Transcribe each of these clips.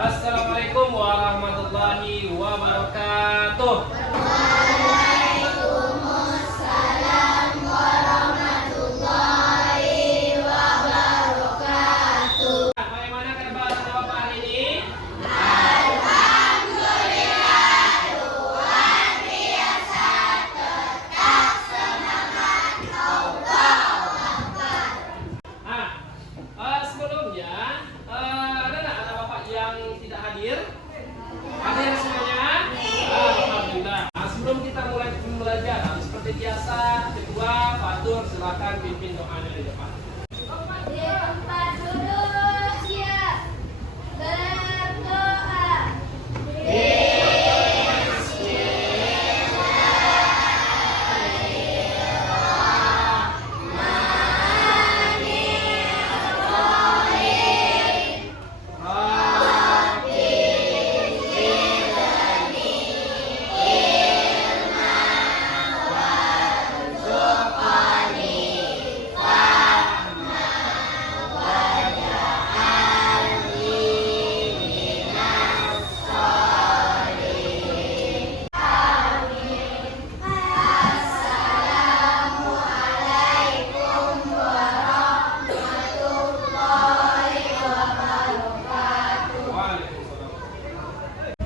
Assalamualaikum warahmatullahi wabarakatuh. Waalaikumsalam warahmatullahi wabarakatuh. Bagaimana kabar Bapak hari ini? Alhamdulillah, luar biasa, tetap semangat, Allahu Akbar. Sebelumnya ada nggak anak Bapak yang tidak hadir? Hadir semuanya? Alhamdulillah. Sebelum kita mulai pembelajaran seperti biasa, Ketua Fatur silakan pimpin doanya di depan. Di tempat duduk siap, berdoa.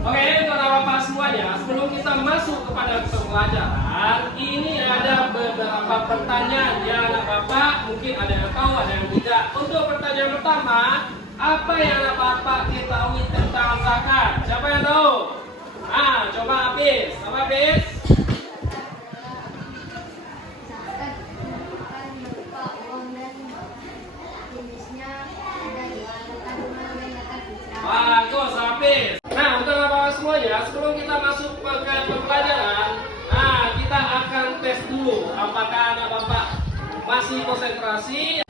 Oke, untuk Bapak semuanya, sebelum kita masuk kepada pembelajaran, ini ada beberapa pertanyaan ya anak Bapak, mungkin ada yang tahu, ada yang tidak. Untuk pertanyaan pertama, apa yang anak Bapak ketahui tentang zakat? Siapa yang tahu? Coba Hafiz. Apa Hafiz? Zakat merupakan berupa uang dan jenisnya ada dua, zakat mal dan zakat fitrah. Bagus Hafiz. Nah, untuk Bapak semuanya, sebelum kita masuk ke pembelajaran, kita akan tes dulu apakah anak Bapak masih konsentrasi.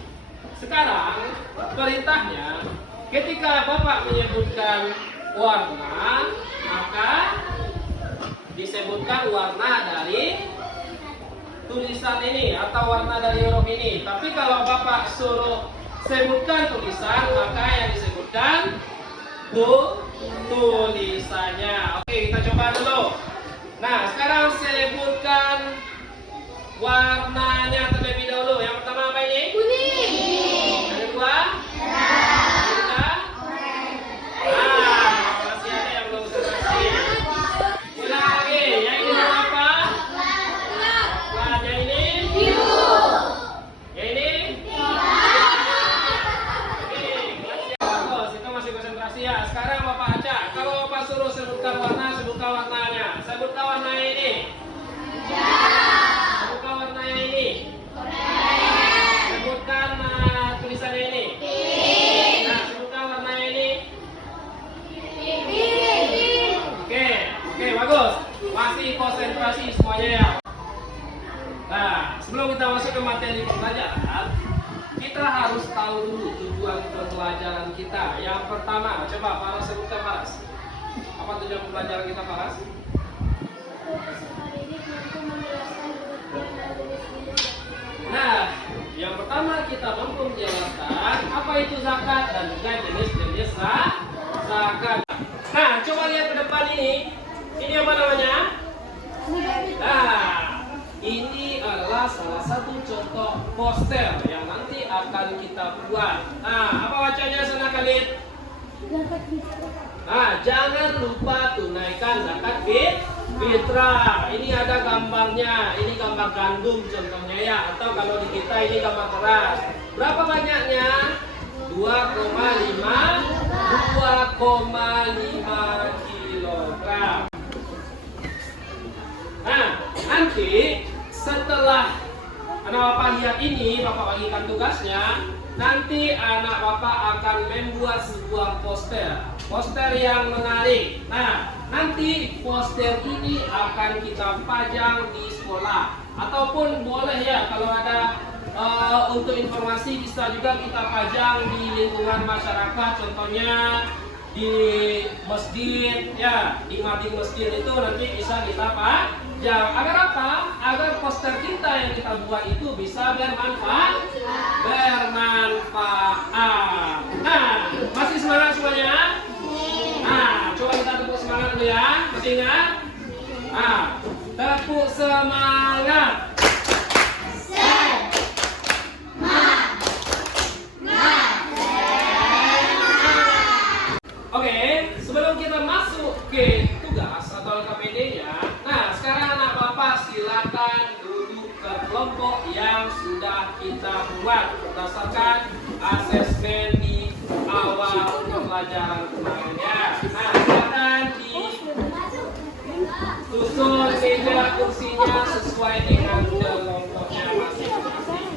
Sekarang perintahnya, ketika Bapak menyebutkan warna, maka disebutkan warna dari tulisan ini atau warna dari huruf ini. Tapi kalau Bapak suruh sebutkan tulisan, maka yang disebutkan tulisannya. Oke, kita coba dulu. Nah, sekarang sebutkan warnanya terlebih dahulu. Yang pertama apa ini? Kuning. Yang kedua? Masih ada yang belum selesai. Ulang lagi. Yang ini apa? Yang ini? Yang ini? Bagus, itu masih konsentrasi ya. Sekarang Bapak acak. Kalau Bapak suruh sebutkan warna, sebutkan warnanya. Sebutkan warna ini. Sebutkan warna ini. Sebutkan tulisannya ini. Nah, sebutkan warna ini. Oke, bagus. Masih konsentrasi semuanya ya. Nah, sebelum kita masuk ke materi pembelajaran, kita harus tahu dulu tujuan pembelajaran kita. Yang pertama, coba Faras sebutkan Faras. Apa tujuan pembelajaran kita Faras? Nah, yang pertama kita mampu menjelaskan apa itu zakat dan juga jenis-jenis zakat. Nah, coba lihat ke depan ini. Ini apa namanya? Nah, ini adalah salah satu contoh poster yang nanti akan kita buat. Nah, apa bacanya sana Khalid? Nah, jangan lupa tunaikan zakat fitrah. Ini ada gambarnya. Ini gambar gandum contohnya ya. Atau kalau di kita ini gambar beras. Berapa banyaknya? 2,5 kilogram. Nah, nanti setelah anak Bapak lihat ini, Bapak bagikan tugasnya. Nanti anak Bapak akan membuat sebuah poster yang menarik. Nah, nanti poster ini akan kita pajang di sekolah, ataupun boleh ya kalau ada untuk informasi bisa juga kita pajang di lingkungan masyarakat, contohnya di masjid ya, di mading masjid itu nanti bisa kita pajang. Agar apa? Agar poster kita yang kita buat itu bisa bermanfaat. Nah, masih semangat semuanya? dulu ya, masih ingat? Tepuk semangat. Oke, sebelum kita masuk ke tugas atau LKPD-nya, nah sekarang anak bapak silakan duduk ke kelompok yang sudah kita buat berdasarkan asesmen di awal pembelajaran kemarin ya. Nah, silakan disusun meja kursinya sesuai dengan kelompoknya masing-masing.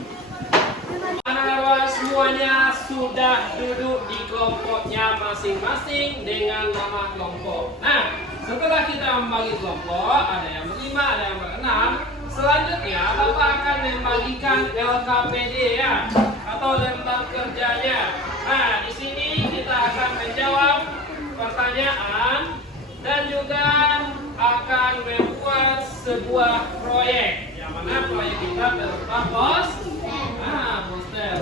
Anak-anak semuanya sudah duduk di kelompoknya masing-masing dengan nama kelompok. Nah, setelah kita membagi kelompok, ada yang berlima, ada yang berenam. Selanjutnya, Bapak akan membagikan LKPD ya, atau lembar kerjanya. Nah, di sini kita akan menjawab pertanyaan dan juga akan membuat sebuah proyek. Yang mana proyek kita berupa poster.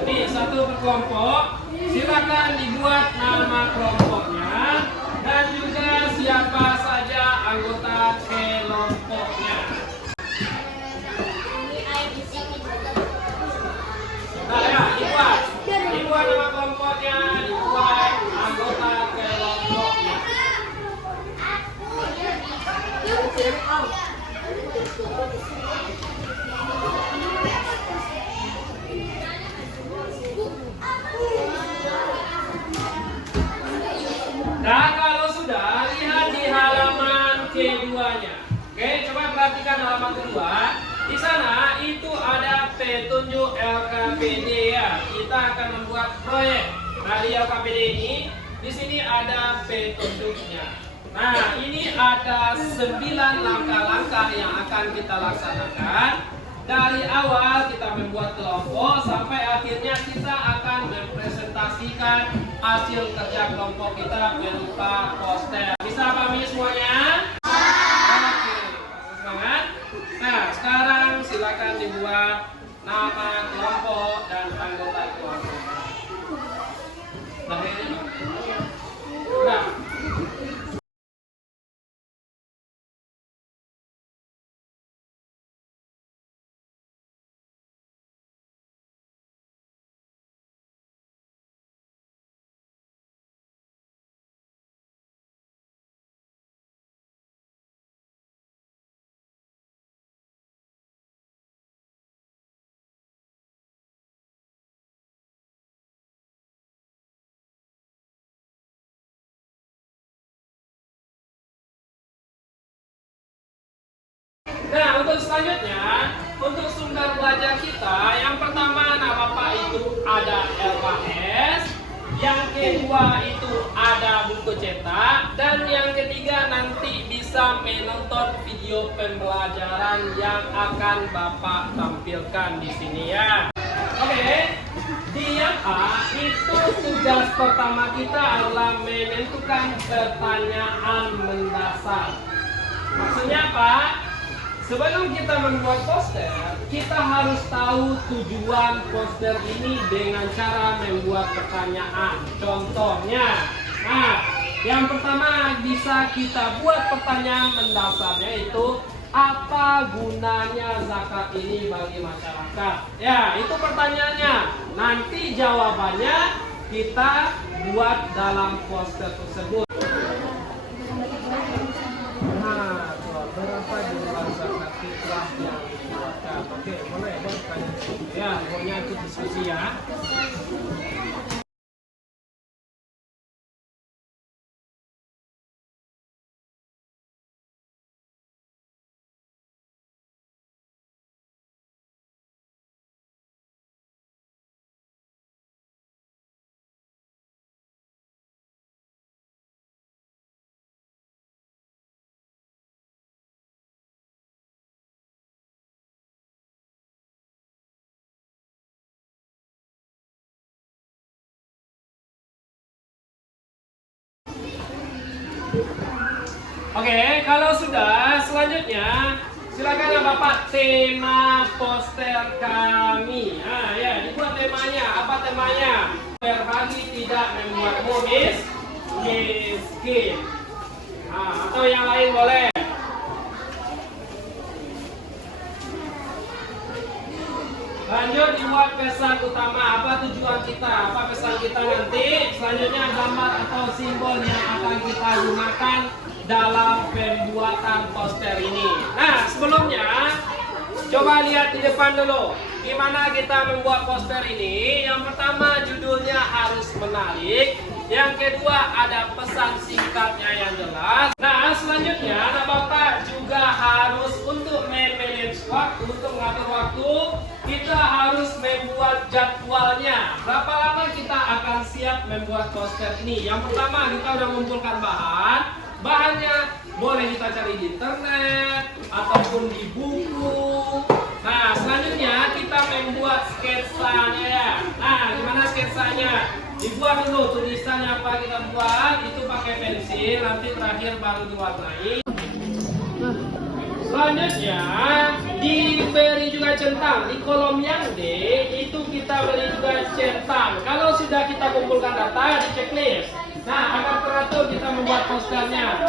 Nih, satu kelompok, silakan dibuat nama kelompoknya dan juga siapa saja anggota kelompoknya. Nah, ya, dibuat nama kelompoknya, dibuat anggota kelompoknya. Nah, kalau sudah, lihat di halaman keduanya. Oke, coba perhatikan halaman kedua. Di sana itu ada petunjuk LKPD ya. Kita akan membuat proyek. Nah, di LKPD ini, di sini ada petunjuknya. Nah, ini ada 9 langkah-langkah yang akan kita laksanakan. Dari awal kita membuat kelompok sampai akhirnya kita akan mempresentasikan hasil kerja kelompok kita berupa poster. Bisa pahami semuanya? Oke, semangat. Nah, sekarang silakan dibuat nama kelompok dan anggota kelompok. Nah, Nah, untuk selanjutnya, untuk sumber belajar kita, yang pertama nama Bapak itu ada LKS, yang kedua itu ada buku cetak, dan yang ketiga nanti bisa menonton video pembelajaran yang akan Bapak tampilkan di sini ya. Oke, di yang A itu tugas pertama kita adalah menentukan pertanyaan mendasar. Maksudnya apa? Sebelum kita membuat poster, kita harus tahu tujuan poster ini dengan cara membuat pertanyaan. Contohnya, nah, yang pertama bisa kita buat pertanyaan mendasarnya itu apa gunanya zakat ini bagi masyarakat? Ya, itu pertanyaannya. Nanti jawabannya kita buat dalam poster tersebut. Nah, berapa jumlah zakat fitrah yang dikeluarkan? Oke, boleh bertanya. Ya, pokoknya itu diskusi ya. Oke, kalau sudah, selanjutnya silakan Bapak tema poster kami. Nah, ya, dibuat temanya. Apa temanya? Berbagi tidak membuatmu miskin. Nah, atau yang lain boleh. Lanjut dibuat pesan utama. Apa tujuan kita? Apa pesan kita nanti? Selanjutnya gambar atau simbol yang akan kita gunakan dalam pembuatan poster ini. Nah, sebelumnya coba lihat di depan dulu. Gimana kita membuat poster ini? Yang pertama, judulnya harus menarik. Yang kedua, ada pesan singkatnya yang jelas. Nah, selanjutnya anak bapak juga harus untuk manage waktu, untuk mengatur waktu, kita harus membuat jadwalnya. Berapa lama kita akan siap membuat poster ini? Yang pertama, kita sudah mengumpulkan bahan. Bahannya boleh kita cari di internet ataupun di buku. Nah, selanjutnya kita membuat sketsanya ya. Nah, gimana sketsanya? Dibuat dulu tulisannya apa kita buat, itu pakai pensil, nanti terakhir baru diwarnai. Selanjutnya diberi juga centang. Di kolom yang D itu kita beri juga centang. Kalau sudah kita kumpulkan data di checklist, nah akan teratur kita membuat posternya.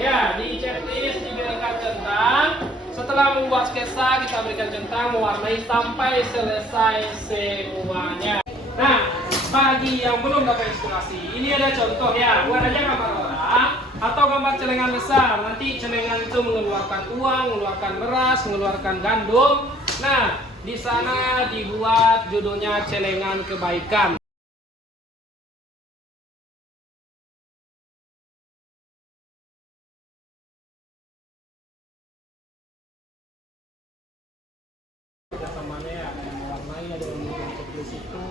Ya, di checklist diberikan centang. Setelah membuat sketsa, kita berikan centang, mewarnai sampai selesai semuanya. Nah, bagi yang belum dapat inspirasi, ini ada contoh ya. Buat aja gambar orang atau gambar celengan besar. Nanti celengan itu mengeluarkan uang, mengeluarkan beras, mengeluarkan gandum. Nah, di sana dibuat judulnya celengan kebaikan. Temannya ya, mewarnai ada yang bentuk di situ.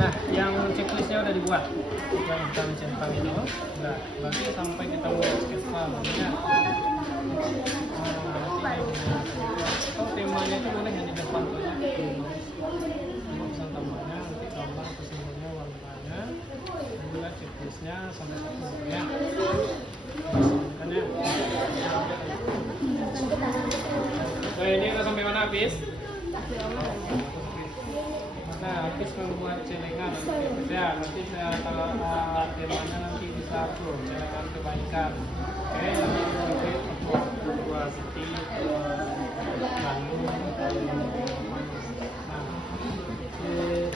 Nah, yang checklistnya udah dibuat, yang kita mencentang itu, udah. Berarti sampai kita buat sketsa, makanya atau temanya itu boleh yang di depan saja. Pesan tambahnya, nanti gambar atau simbolnya, warnanya, dan juga checklistnya sampai satunya. Makanya. Nah, ini udah sampai mana habis? Nah, habis membuat celengan ya, nanti saya kalau temanya nanti bisa upload celengan kebaikan. Oke, nanti kita dua seti Bandung. Nah,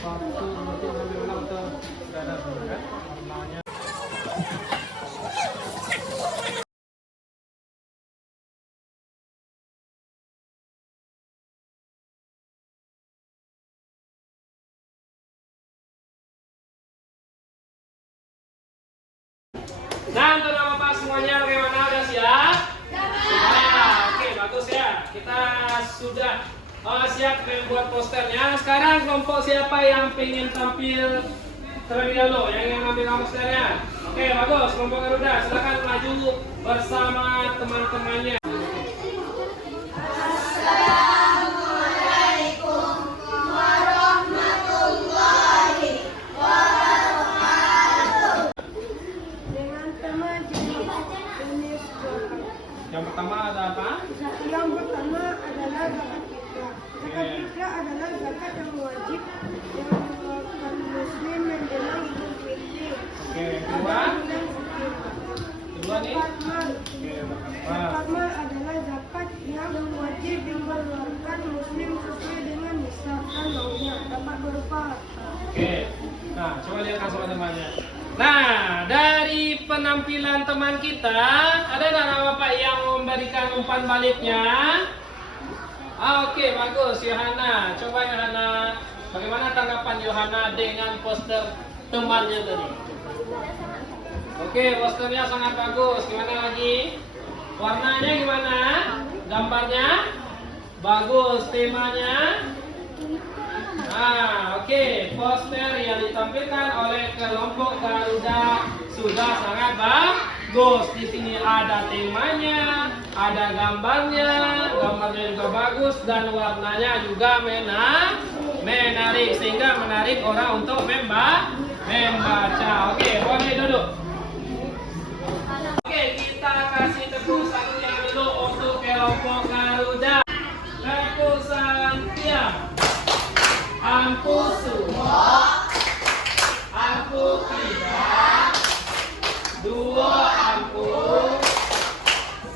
waktu nanti sampai mana untuk sudah ada kan warnanya. Nah, untuk bapak semuanya bagaimana? Udah siap? Nah, oke, bagus ya. Kita sudah siap membuat posternya. Sekarang kelompok siapa yang ingin tampil terlebih dahulu? Yang ingin ambil posternya? Oke, bagus. Kelompok Garuda, silakan maju bersama teman-temannya. Yang pertama ada apa? Yang pertama adalah zakat fitrah. Zakat fitrah adalah zakat yang wajib yang dikeluarkan muslim menjelang Idul Fitri. Oke, yang kedua? Kedua nih? Zakat mal adalah zakat yang wajib dikeluarkan muslim sesuai dengan nisab dan maunya, dapat berupa harta. Oke. Nah, coba lihat sama temannya. Nah, dari penampilan teman kita, ada nggak bapak yang memberikan umpan baliknya? Oke, bagus, Yohana. Coba Yohana, bagaimana tanggapan Yohana dengan poster temannya tadi? Oke, posternya sangat bagus. Gimana lagi? Warnanya gimana? Gambarnya? Bagus. Temanya? Nah, oke, poster yang ditampilkan oleh kelompok Garuda sudah sangat bagus. Di sini ada temanya, ada gambarnya juga bagus dan warnanya juga menarik sehingga menarik orang untuk membaca. Oke, boleh duduk. Oke, kita kasih tepuk satu yang dulu untuk kelompok Garuda. Tepuk diam. Ampu semua, ampu tidak, dua ampu,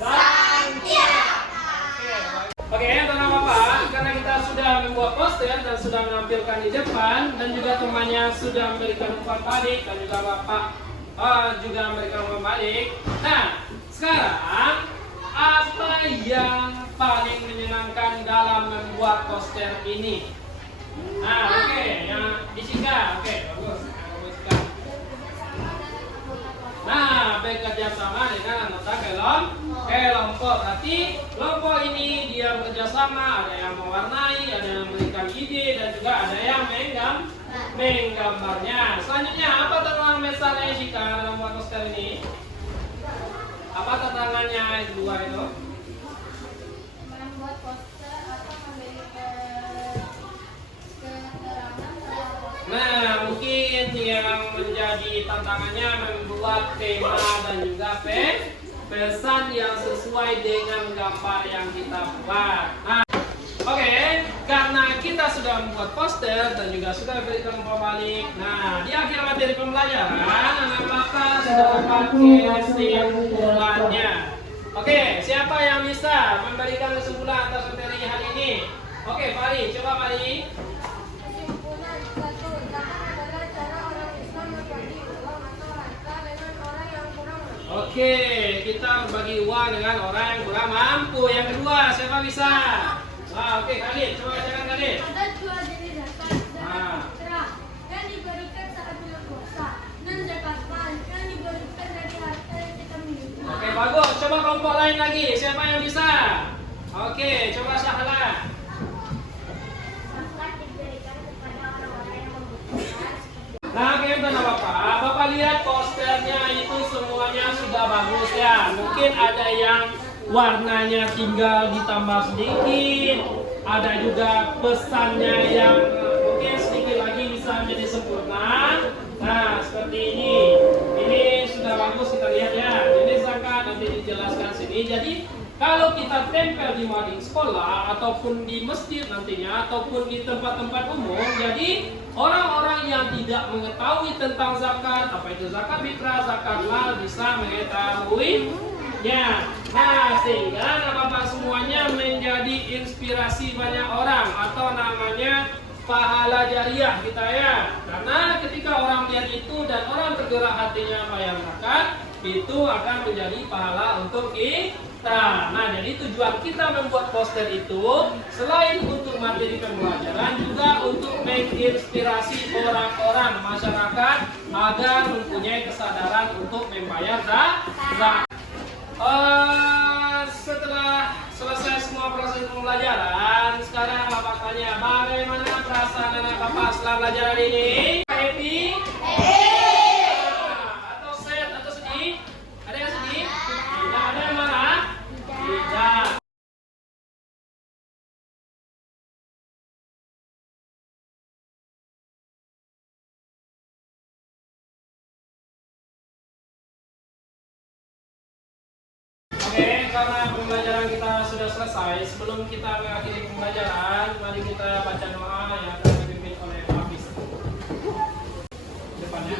dan tiap. Oke, teman-teman, karena kita sudah membuat poster dan sudah menampilkan di depan, dan juga temannya sudah memberikan umpan balik, dan juga bapak juga memberikan umpan balik. Nah, sekarang apa yang paling menyenangkan dalam membuat poster ini? Nah, oke, yang disingkat, oke, bagus. Nah, bekerja sama dengan anggota kelompok. Berarti kelompok ini dia bekerja sama, ada yang mewarnai, ada yang memberikan ide, dan juga ada yang menggambarnya. Selanjutnya, apa tantangan besarnya jika dalam membuat poster ini? Apa tantangannya dua itu? Membuat poster atau memberikan. Nah, mungkin yang menjadi tantangannya membuat tema dan juga pesan yang sesuai dengan gambar yang kita buat. Nah, oke, karena kita sudah membuat poster dan juga sudah berikan umpan balik. Nah, di akhir materi pembelajaran, anak bapak sudah memakai kesimpulannya. Oke, siapa yang bisa memberikan kesimpulan atas materi hari ini? Oke, Fari, coba Fari. Oke, kita berbagi uang dengan orang yang kurang mampu. Yang kedua, siapa bisa? Oke, Khalid, coba jangan Khalid. Ada dua jenis zakat, zakat fitrah yang diberikan saat bulan puasa dan zakat mal yang diberikan dari harta yang kita miliki. Oke, bagus. Coba kelompok lain lagi. Siapa yang bisa? Oke, coba Syahla. Zakat diberikan kepada orang-orang yang membutuhkan. Nah, oke, Bapak lihat posternya itu semuanya sudah bagus ya. Mungkin ada yang warnanya tinggal ditambah sedikit, ada juga pesannya yang mungkin sedikit lagi bisa menjadi sempurna. Nah, seperti ini. Ini sudah bagus kita lihat ya. Ini zakat nanti dijelaskan sini. Jadi kalau kita tempel di mading sekolah ataupun di masjid nantinya ataupun di tempat-tempat umum, jadi orang-orang yang tidak mengetahui tentang zakat, apa itu zakat fitrah, zakat mal bisa mengetahuinya. Nah, sehingga bapak semuanya menjadi inspirasi banyak orang atau namanya pahala jariah kita ya. Karena ketika orang lihat itu dan orang tergerak hatinya bayar zakat, itu akan menjadi pahala untuk kita. Nah, jadi tujuan kita membuat poster itu selain untuk materi pembelajaran juga untuk menginspirasi orang-orang masyarakat agar mempunyai kesadaran untuk membayar zakat. Setelah selesai semua proses pembelajaran, sekarang Bapak tanya bagaimana perasaan anak Bapak setelah belajar hari ini? Happy? Atau sad atau sedih? Ada yang sedih? Tidak. Ada yang marah? Tidak. Oke, karena pembelajaran kita sudah selesai, sebelum kita mengakhiri pembelajaran, mari kita baca doa yang akan dipimpin oleh Hafiz. Depannya.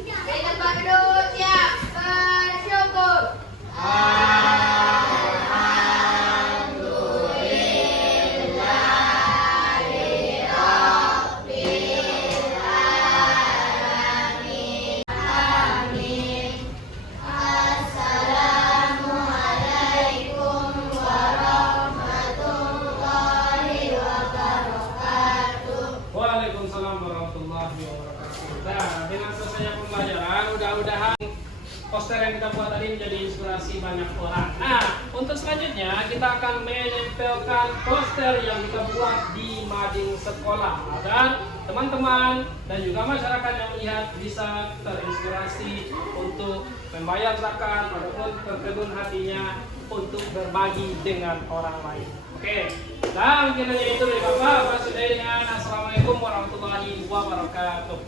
Kita berdoa siap bersyukur. Waalaikumsalam warahmatullahi wabarakatuh. Nah, dengan selesainya pembelajaran, mudah-mudahan poster yang kita buat tadi menjadi inspirasi banyak orang. Nah, untuk selanjutnya kita akan menempelkan poster yang kita buat di mading sekolah agar teman-teman dan juga masyarakat yang melihat bisa terinspirasi untuk membayar zakat ataupun tertegun hatinya untuk berbagi dengan orang lain. Oke, nah mungkin hanya itu dari Bapak. Assalamualaikum warahmatullahi wabarakatuh.